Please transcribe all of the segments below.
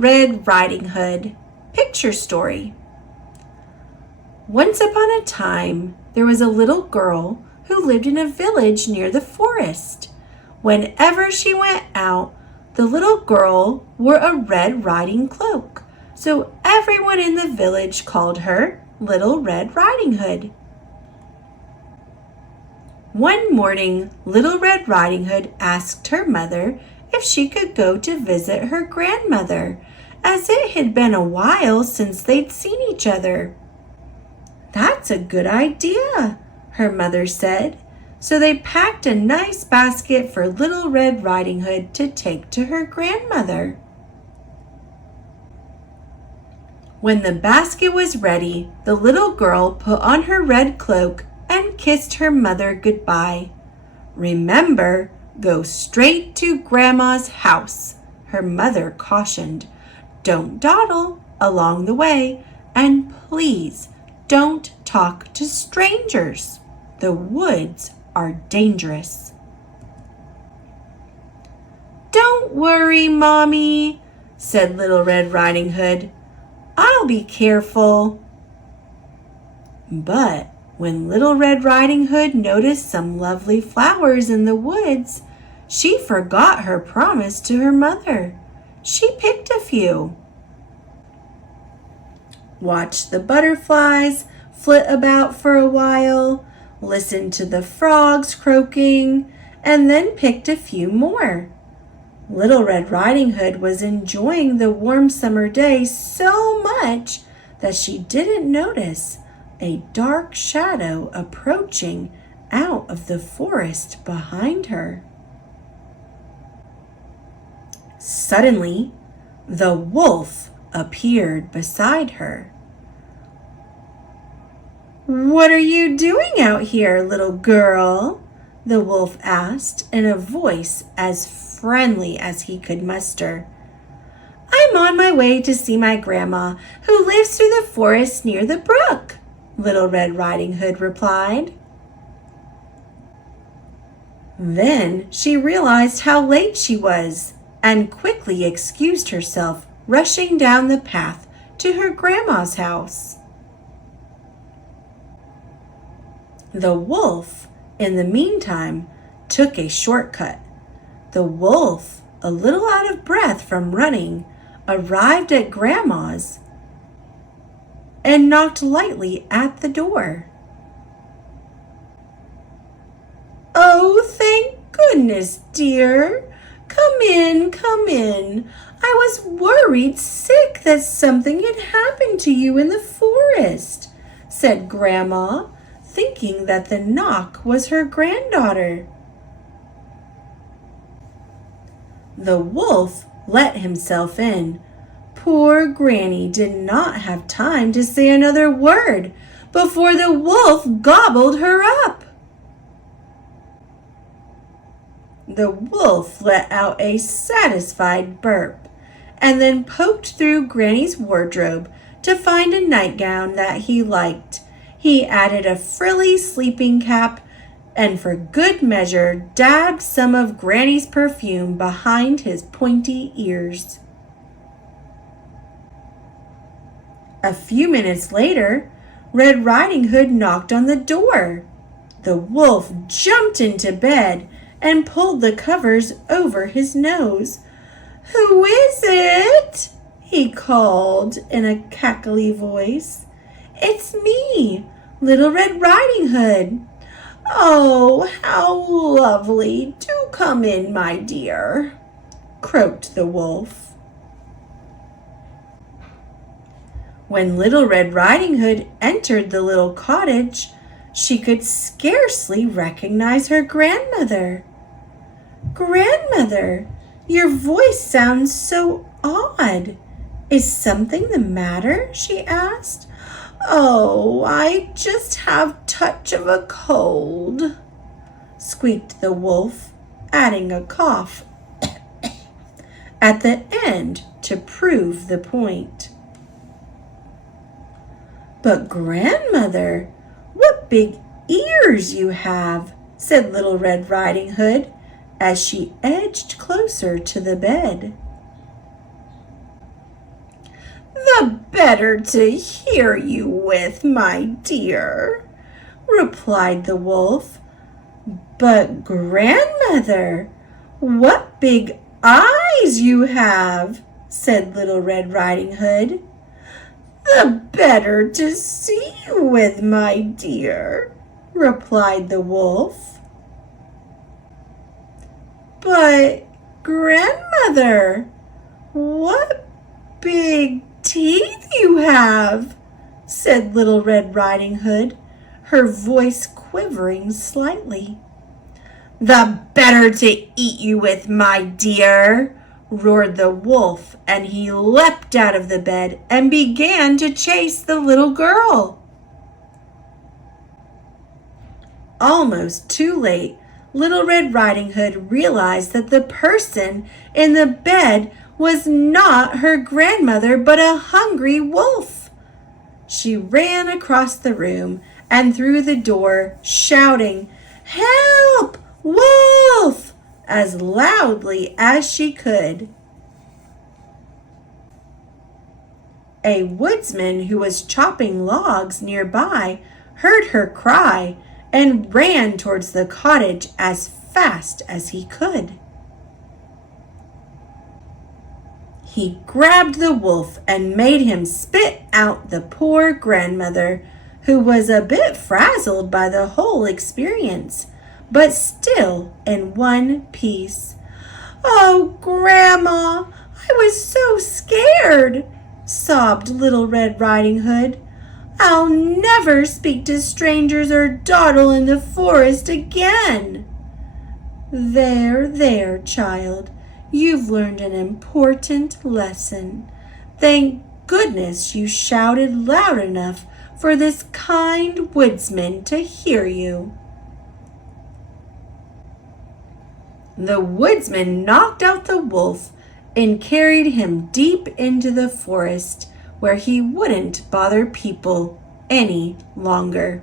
Red Riding Hood Picture Story. Once upon a time, there was a little girl who lived in a village near the forest. Whenever she went out, the little girl wore a red riding cloak, so everyone in the village called her Little Red Riding Hood. One morning, Little Red Riding Hood asked her mother if she could go to visit her grandmother, as it had been a while since they'd seen each other. "That's a good idea," her mother said. So they packed a nice basket for Little Red Riding Hood to take to her grandmother. When the basket was ready, the little girl put on her red cloak and kissed her mother goodbye. "Remember, go straight to Grandma's house," her mother cautioned. "Don't dawdle along the way, and please don't talk to strangers. The woods are dangerous." "Don't worry, Mommy," said Little Red Riding Hood. "I'll be careful." But when Little Red Riding Hood noticed some lovely flowers in the woods, she forgot her promise to her mother. She picked a few, watched the butterflies flit about for a while, listened to the frogs croaking, and then picked a few more. Little Red Riding Hood was enjoying the warm summer day so much that she didn't notice a dark shadow approaching out of the forest behind her. Suddenly, the wolf appeared beside her. "What are you doing out here, little girl?" the wolf asked in a voice as friendly as he could muster. "I'm on my way to see my grandma, who lives through the forest near the brook," Little Red Riding Hood replied. Then she realized how late she was and quickly excused herself, rushing down the path to her grandma's house. The wolf, in the meantime, took a shortcut. The wolf, a little out of breath from running, arrived at Grandma's and knocked lightly at the door. "Oh, thank goodness, dear. Come in, come in. I was worried sick that something had happened to you in the forest," said Grandma, thinking that the knock was her granddaughter. The wolf let himself in. Poor Granny did not have time to say another word before the wolf gobbled her up. The wolf let out a satisfied burp and then poked through Granny's wardrobe to find a nightgown that he liked. He added a frilly sleeping cap and for good measure dabbed some of Granny's perfume behind his pointy ears. A few minutes later, Red Riding Hood knocked on the door. The wolf jumped into bed and pulled the covers over his nose. "Who is it?" he called in a cackly voice. "It's me, Little Red Riding Hood." "Oh, how lovely. Do come in, my dear," croaked the wolf. When Little Red Riding Hood entered the little cottage, she could scarcely recognize her grandmother. "Grandmother, your voice sounds so odd. Is something the matter?" she asked. "Oh, I just have touch of a cold," squeaked the wolf, adding a cough at the end to prove the point. "But grandmother, what big ears you have," said Little Red Riding Hood as she edged closer to the bed. "The better to hear you with, my dear," replied the wolf. "But, grandmother, what big eyes you have," said Little Red Riding Hood. "The better to see you with, my dear," replied the wolf. "But, grandmother, what big teeth you have," said Little Red Riding Hood, her voice quivering slightly. "The better to eat you with, my dear," roared the wolf, and he leapt out of the bed and began to chase the little girl. Almost too late, Little Red Riding Hood realized that the person in the bed was not her grandmother but a hungry wolf. She ran across the room and through the door, shouting, "Help! Wolf!" as loudly as she could. A woodsman who was chopping logs nearby heard her cry and ran towards the cottage as fast as he could. He grabbed the wolf and made him spit out the poor grandmother, who was a bit frazzled by the whole experience, but still in one piece. "Oh, Grandma, I was so scared," sobbed Little Red Riding Hood. "I'll never speak to strangers or dawdle in the forest again." There, child, you've learned an important lesson. Thank goodness you shouted loud enough for this kind woodsman to hear you." The woodsman knocked out the wolf and carried him deep into the forest, where he wouldn't bother people any longer.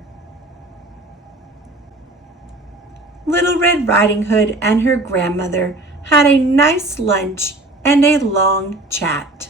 Little Red Riding Hood and her grandmother had a nice lunch and a long chat.